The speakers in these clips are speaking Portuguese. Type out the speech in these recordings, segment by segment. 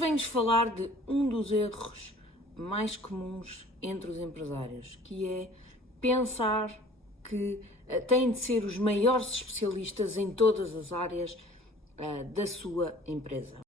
Hoje venho-vos falar de um dos erros mais comuns entre os empresários, que é pensar que têm de ser os maiores especialistas em todas as áreas da sua empresa.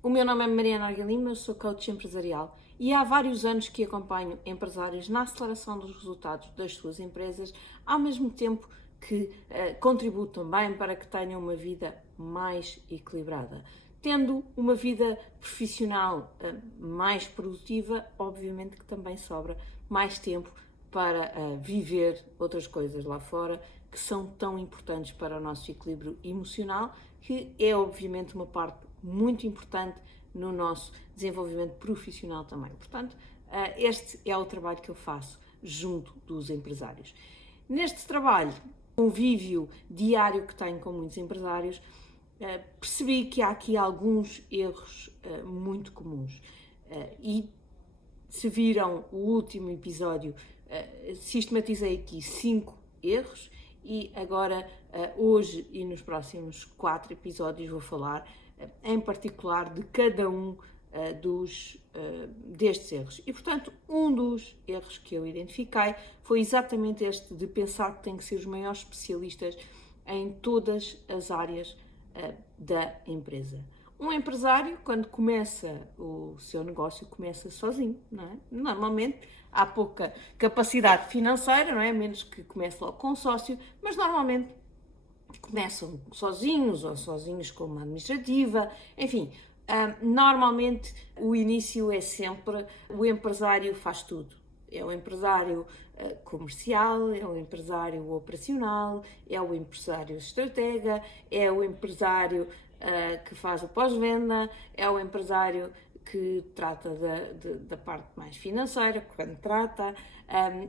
O meu nome é Mariana Argalima, eu sou coach empresarial e há vários anos que acompanho empresários na aceleração dos resultados das suas empresas, ao mesmo tempo que contribuo também para que tenham uma vida mais equilibrada. Tendo uma vida profissional mais produtiva, obviamente que também sobra mais tempo para viver outras coisas lá fora que são tão importantes para o nosso equilíbrio emocional, que é obviamente uma parte muito importante no nosso desenvolvimento profissional também. Portanto, este é o trabalho que eu faço junto dos empresários. Neste trabalho, convívio diário que tenho com muitos empresários, percebi que há aqui alguns erros muito comuns. E se viram o último episódio, sistematizei aqui 5 erros e agora, hoje e nos próximos 4 episódios, vou falar em particular de cada um destes erros. E, portanto, um dos erros que eu identifiquei foi exatamente este de pensar que tem que ser os maiores especialistas em todas as áreas da empresa. Um empresário, quando começa o seu negócio, começa sozinho, não é? Normalmente há pouca capacidade financeira, não é? A menos que comece logo com um sócio, mas normalmente começam sozinhos ou sozinhos com uma administrativa, enfim. Normalmente o início é sempre o empresário faz tudo. É o empresário comercial, é o empresário operacional, é o empresário estratega, é o empresário que faz o pós-venda, é o empresário que trata da parte mais financeira, quando trata,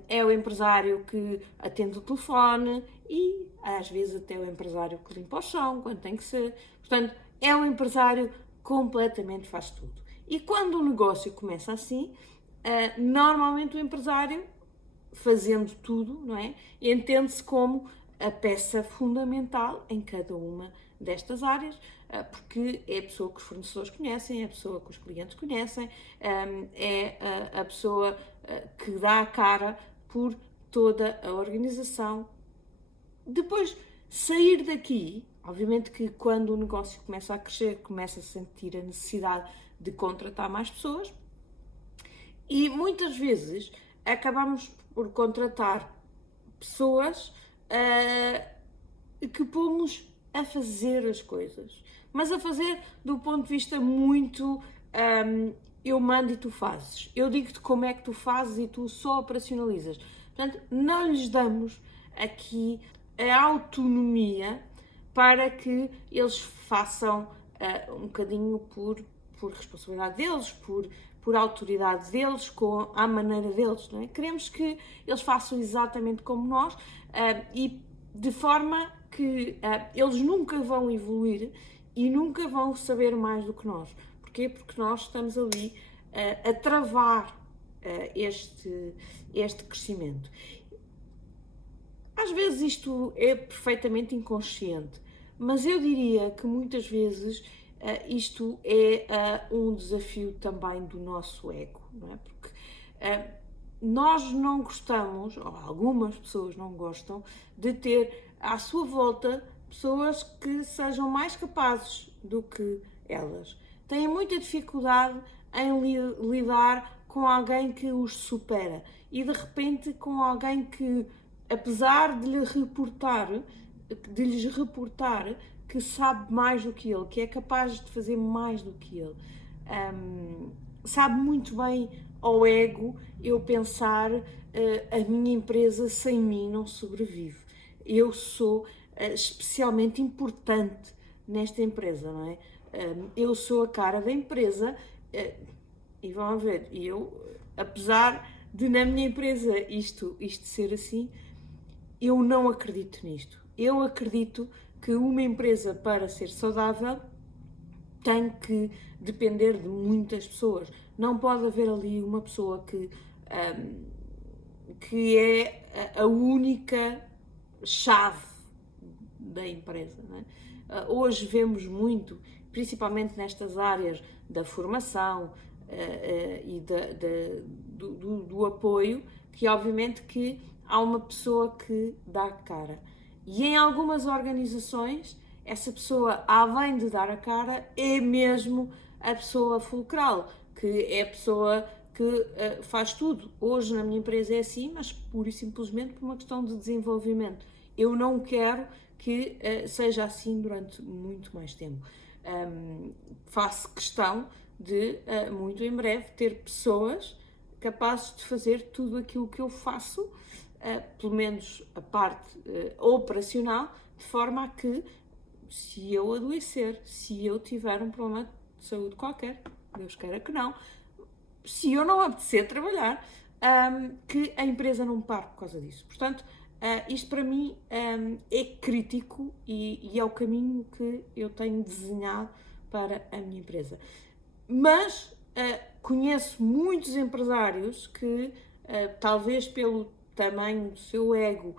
é o empresário que atende o telefone e às vezes até o empresário que limpa o chão, quando tem que ser. Portanto, é o empresário completamente faz tudo. E quando o negócio começa assim, normalmente o empresário, fazendo tudo, não é? Entende-se como a peça fundamental em cada uma destas áreas, porque é a pessoa que os fornecedores conhecem, é a pessoa que os clientes conhecem, é a pessoa que dá a cara por toda a organização. Depois, sair daqui, obviamente que quando o negócio começa a crescer, começa a sentir a necessidade de contratar mais pessoas e muitas vezes acabamos por contratar pessoas que pomos a fazer as coisas, mas a fazer do ponto de vista muito eu mando e tu fazes, eu digo-te como é que tu fazes e tu só operacionalizas. Portanto, não lhes damos aqui a autonomia para que eles façam um bocadinho por responsabilidade deles, por autoridade deles, à maneira deles, não é? Queremos que eles façam exatamente como nós e de forma que eles nunca vão evoluir e nunca vão saber mais do que nós. Porquê? Porque nós estamos ali a travar este crescimento. Às vezes isto é perfeitamente inconsciente, mas eu diria que muitas vezes isto é um desafio também do nosso ego, não é? Porque nós não gostamos, ou algumas pessoas não gostam, de ter à sua volta pessoas que sejam mais capazes do que elas. Têm muita dificuldade em lidar com alguém que os supera e de repente com alguém que, apesar de lhes reportar que sabe mais do que ele, que é capaz de fazer mais do que ele, sabe muito bem ao ego eu pensar a minha empresa sem mim não sobrevive. Eu sou especialmente importante nesta empresa, não é? Eu sou a cara da empresa e vão ver, apesar de na minha empresa isto ser assim, eu não acredito nisto. Eu acredito que uma empresa, para ser saudável, tem que depender de muitas pessoas. Não pode haver ali uma pessoa que é a única chave da empresa, não é? hoje vemos muito, principalmente nestas áreas da formação e do apoio, que obviamente que há uma pessoa que dá a cara. E em algumas organizações, essa pessoa, além de dar a cara, é mesmo a pessoa fulcral, que é a pessoa que faz tudo. Hoje na minha empresa é assim, mas pura e simplesmente por uma questão de desenvolvimento. Eu não quero que seja assim durante muito mais tempo. Faço questão de, muito em breve, ter pessoas capazes de fazer tudo aquilo que eu faço, pelo menos a parte operacional, de forma a que, se eu adoecer, se eu tiver um problema de saúde qualquer, Deus queira que não, se eu não apetecer trabalhar, que a empresa não pare por causa disso. Portanto, isto para mim é crítico e é o caminho que eu tenho desenhado para a minha empresa. Mas conheço muitos empresários que, talvez pelo tamanho do seu ego,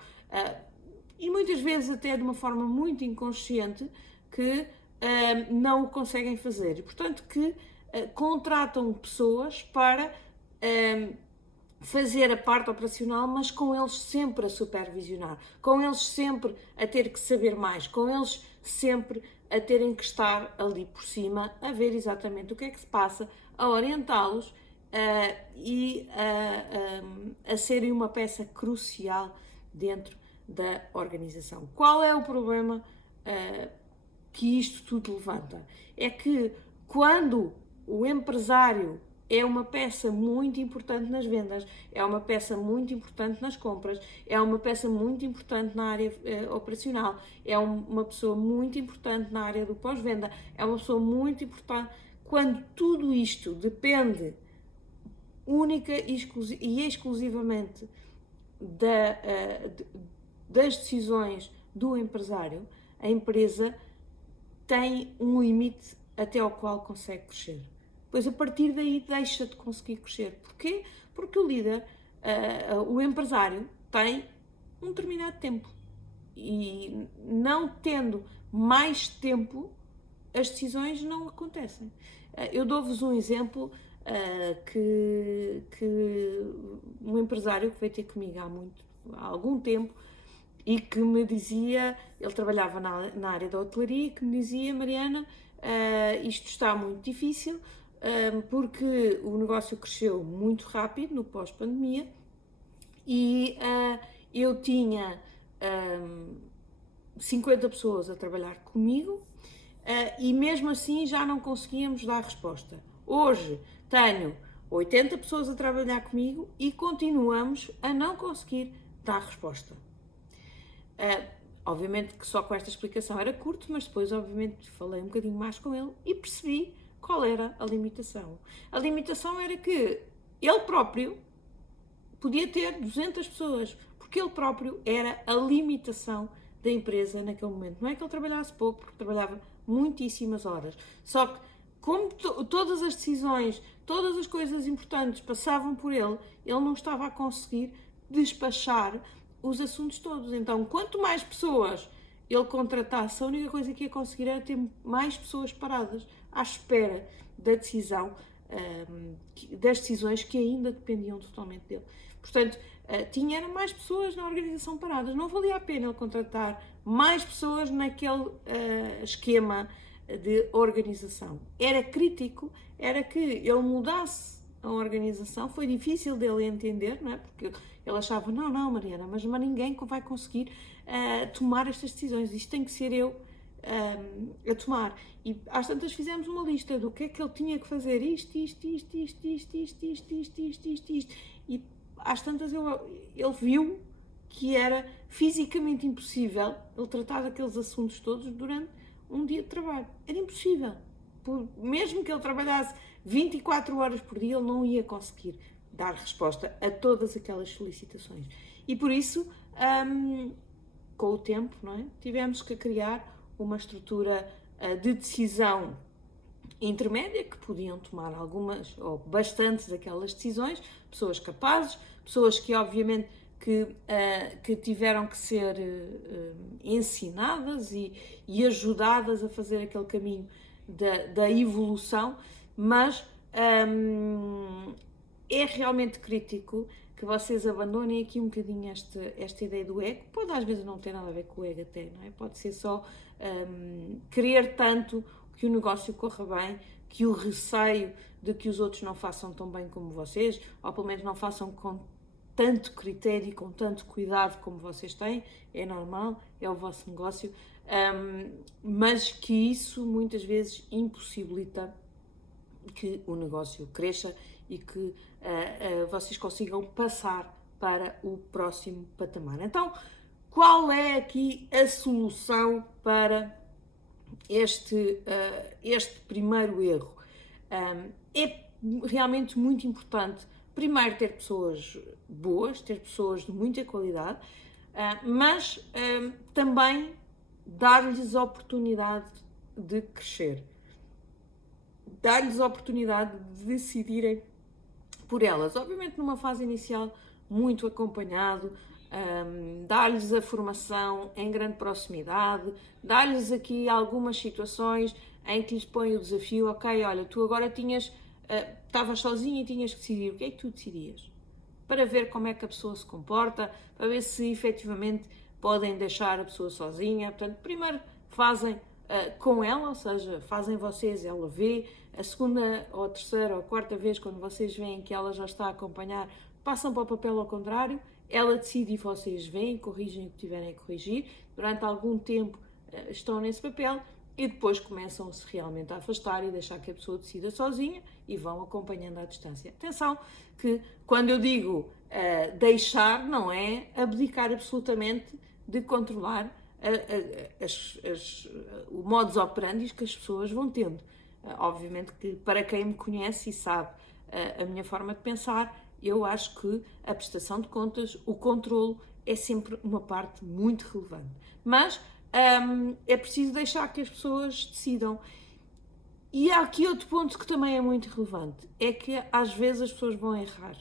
e muitas vezes até de uma forma muito inconsciente, que não o conseguem fazer. Portanto, que contratam pessoas para fazer a parte operacional, mas com eles sempre a supervisionar, com eles sempre a ter que saber mais, com eles sempre a terem que estar ali por cima, a ver exatamente o que é que se passa, a orientá-los e a serem uma peça crucial dentro da organização. Qual é o problema que isto tudo levanta? É que quando o empresário é uma peça muito importante nas vendas, é uma peça muito importante nas compras, é uma peça muito importante na área operacional, é uma pessoa muito importante na área do pós-venda, é uma pessoa muito importante. Quando tudo isto depende única e exclusivamente das decisões do empresário, a empresa tem um limite até ao qual consegue crescer. Pois a partir daí deixa de conseguir crescer. Porquê? Porque o líder, o empresário, tem um determinado tempo. E não tendo mais tempo, as decisões não acontecem. Eu dou-vos um exemplo que um empresário que veio ter comigo há algum tempo e que me dizia, ele trabalhava na área da hotelaria, que me dizia: Mariana, isto está muito difícil, porque o negócio cresceu muito rápido no pós-pandemia e eu tinha 50 pessoas a trabalhar comigo e mesmo assim já não conseguíamos dar resposta. Hoje tenho 80 pessoas a trabalhar comigo e continuamos a não conseguir dar resposta. Obviamente que só com esta explicação era curto, mas depois obviamente falei um bocadinho mais com ele e percebi qual era a limitação. A limitação era que ele próprio podia ter 200 pessoas, porque ele próprio era a limitação da empresa naquele momento. Não é que ele trabalhasse pouco, porque trabalhava muitíssimas horas. Só que, como todas as decisões, todas as coisas importantes passavam por ele, ele não estava a conseguir despachar os assuntos todos. Então, quanto mais pessoas ele contratasse, a única coisa que ia conseguir era ter mais pessoas paradas à espera da decisão, das decisões que ainda dependiam totalmente dele. Portanto, tinha mais pessoas na organização paradas. Não valia a pena ele contratar mais pessoas naquele esquema de organização. Era crítico, era que ele mudasse a organização. Foi difícil dele entender, não é? Porque ele achava: não, Mariana, mas ninguém vai conseguir tomar estas decisões. Isto tem que ser eu a tomar. E às tantas fizemos uma lista do que é que ele tinha que fazer. Isto. E às tantas ele viu que era fisicamente impossível ele tratar daqueles assuntos todos durante um dia de trabalho. Era impossível. Mesmo que ele trabalhasse 24 horas por dia, ele não ia conseguir dar resposta a todas aquelas solicitações. E por isso, com o tempo, não é? Tivemos que criar uma estrutura de decisão intermédia, que podiam tomar algumas ou bastantes daquelas decisões, pessoas capazes, pessoas que obviamente que tiveram que ser ensinadas e ajudadas a fazer aquele caminho da evolução, mas é realmente crítico que vocês abandonem aqui um bocadinho esta ideia do ego. Pode às vezes não ter nada a ver com o ego até, não é? Pode ser só querer tanto que o negócio corra bem, que o receio de que os outros não façam tão bem como vocês, ou pelo menos não façam com tanto critério e com tanto cuidado como vocês têm, é normal, é o vosso negócio, mas que isso muitas vezes impossibilita que o negócio cresça e que vocês consigam passar para o próximo patamar. Então, qual é aqui a solução para este primeiro erro? É realmente muito importante, primeiro, ter pessoas boas, ter pessoas de muita qualidade, mas também dar-lhes a oportunidade de crescer, dar-lhes a oportunidade de decidirem por elas. Obviamente numa fase inicial muito acompanhado, dar-lhes a formação em grande proximidade, dar-lhes aqui algumas situações em que lhes põe o desafio, ok, olha, tu agora estavas sozinha e tinhas que decidir, o que é que tu decidias? Para ver como é que a pessoa se comporta, para ver se efetivamente podem deixar a pessoa sozinha. Portanto, primeiro fazem com ela, ou seja, fazem vocês, ela vê. A segunda ou a terceira ou a quarta vez, quando vocês veem que ela já está a acompanhar, passam para o papel ao contrário, ela decide e vocês veem, corrigem o que tiverem a corrigir. Durante algum tempo estão nesse papel e depois começam-se realmente a afastar e deixar que a pessoa decida sozinha e vão acompanhando à distância. Atenção que quando eu digo deixar, não é abdicar absolutamente de controlar o modus operandi que as pessoas vão tendo. Obviamente que para quem me conhece e sabe a minha forma de pensar, eu acho que a prestação de contas, o controlo, é sempre uma parte muito relevante. Mas é preciso deixar que as pessoas decidam. E há aqui outro ponto que também é muito relevante, é que às vezes as pessoas vão errar.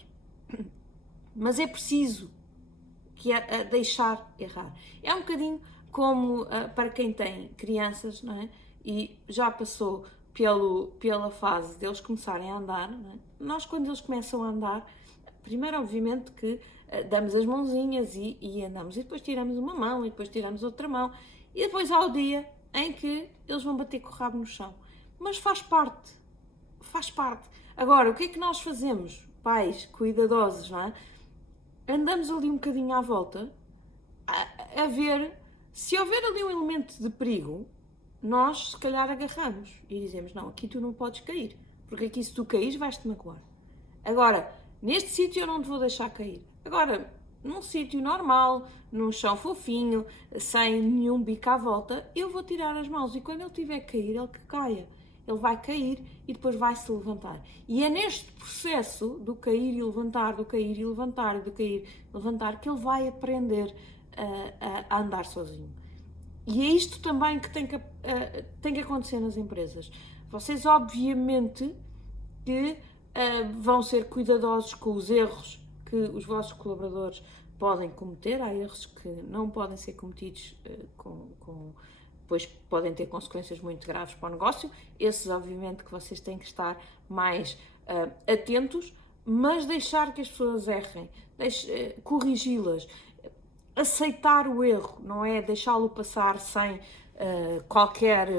Mas é preciso deixar errar. É um bocadinho como para quem tem crianças, não é? E já passou pela fase deles começarem a andar, não é? Nós, quando eles começam a andar, primeiro, obviamente, que damos as mãozinhas e andamos, e depois tiramos uma mão, e depois tiramos outra mão, e depois há o dia em que eles vão bater com o rabo no chão. Mas faz parte. Agora, o que é que nós fazemos, pais cuidadosos, não é? Andamos ali um bocadinho à volta a ver, se houver ali um elemento de perigo, nós se calhar agarramos e dizemos, não, aqui tu não podes cair, porque aqui se tu caís vais-te magoar. Agora, neste sítio eu não te vou deixar cair. Agora, num sítio normal, num chão fofinho, sem nenhum bico à volta, eu vou tirar as mãos e quando ele tiver que cair, ele que caia. Ele vai cair e depois vai se levantar. E é neste processo do cair e levantar, do cair e levantar, do cair e levantar, que ele vai aprender a andar sozinho. E é isto também que tem que acontecer nas empresas. Vocês, obviamente, que vão ser cuidadosos com os erros que os vossos colaboradores podem cometer. Há erros que não podem ser cometidos pois podem ter consequências muito graves para o negócio. Esses, obviamente, que vocês têm que estar mais atentos, mas deixar que as pessoas errem, corrigi-las, aceitar o erro, não é deixá-lo passar sem qualquer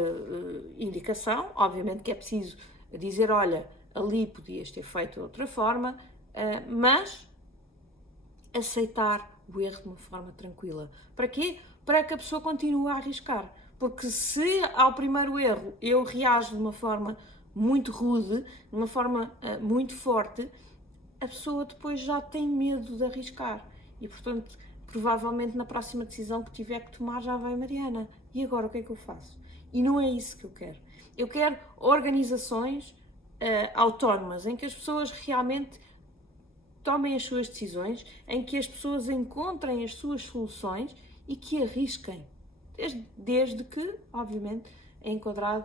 indicação. Obviamente que é preciso dizer, olha, ali podias ter feito de outra forma, mas aceitar o erro de uma forma tranquila. Para quê? Para que a pessoa continue a arriscar. Porque se ao primeiro erro eu reajo de uma forma muito rude, de uma forma muito forte, a pessoa depois já tem medo de arriscar. E, portanto, provavelmente na próxima decisão que tiver que tomar já vai, Mariana, e agora o que é que eu faço? E não é isso que eu quero. Eu quero organizações autónomas, em que as pessoas realmente tomem as suas decisões, em que as pessoas encontrem as suas soluções e que arrisquem. Desde que, obviamente, é enquadrado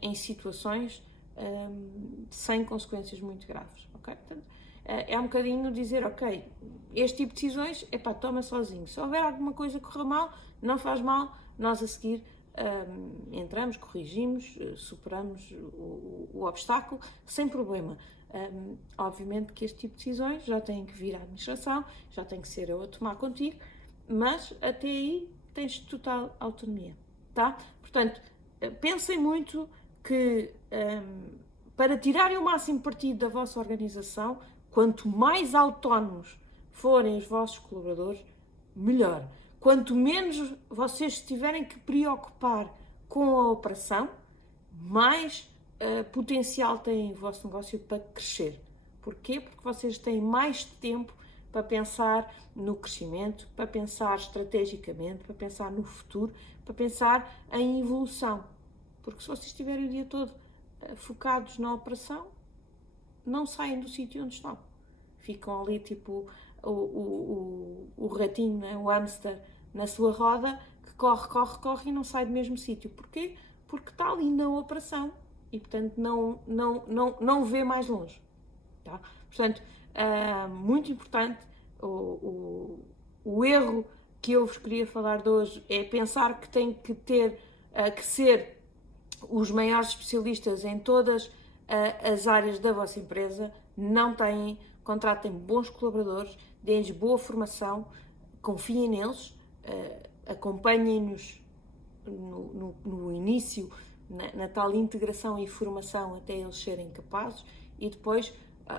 em situações sem consequências muito graves. Okay? Portanto, é um bocadinho dizer, ok, este tipo de decisões, toma sozinho. Se houver alguma coisa que correu mal, não faz mal, nós a seguir entramos, corrigimos, superamos o obstáculo, sem problema. Obviamente que este tipo de decisões já têm que vir à administração, já tem que ser eu a tomar contigo, mas até aí tens total autonomia, tá? Portanto, pensem muito que para tirarem o máximo partido da vossa organização, quanto mais autónomos forem os vossos colaboradores, melhor. Quanto menos vocês tiverem que preocupar com a operação, mais potencial tem o vosso negócio para crescer. Porquê? Porque vocês têm mais tempo para pensar no crescimento, para pensar estrategicamente, para pensar no futuro, para pensar em evolução. Porque se vocês estiverem o dia todo focados na operação, não saem do sítio onde estão. Ficam ali tipo o ratinho, né? O hamster na sua roda, que corre e não sai do mesmo sítio. Porquê? Porque está ali na operação e, portanto, não vê mais longe. Tá? Portanto, muito importante, o erro que eu vos queria falar de hoje é pensar que tem que ter, que ser os maiores especialistas em todas as áreas da vossa empresa. Não têm, contratem bons colaboradores, deem-lhes boa formação, confiem neles, acompanhem-nos no início, na tal integração e formação até eles serem capazes e depois,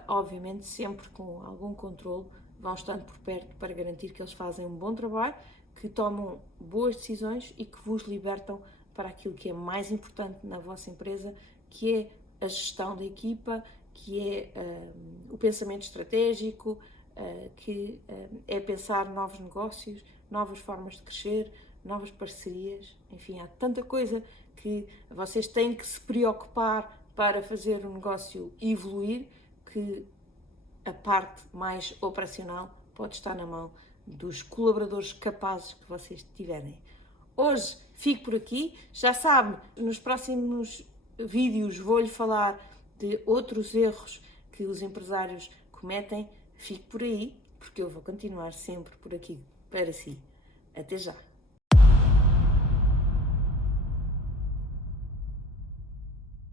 obviamente, sempre com algum controle, vão estando por perto para garantir que eles fazem um bom trabalho, que tomam boas decisões e que vos libertam para aquilo que é mais importante na vossa empresa, que é a gestão da equipa, que é o pensamento estratégico, que é pensar novos negócios, novas formas de crescer, novas parcerias, enfim, há tanta coisa que vocês têm que se preocupar para fazer o negócio evoluir, que a parte mais operacional pode estar na mão dos colaboradores capazes que vocês tiverem. Hoje fico por aqui, já sabe, nos próximos vídeos vou-lhe falar de outros erros que os empresários cometem. Fique por aí, porque eu vou continuar sempre por aqui para si. Até já!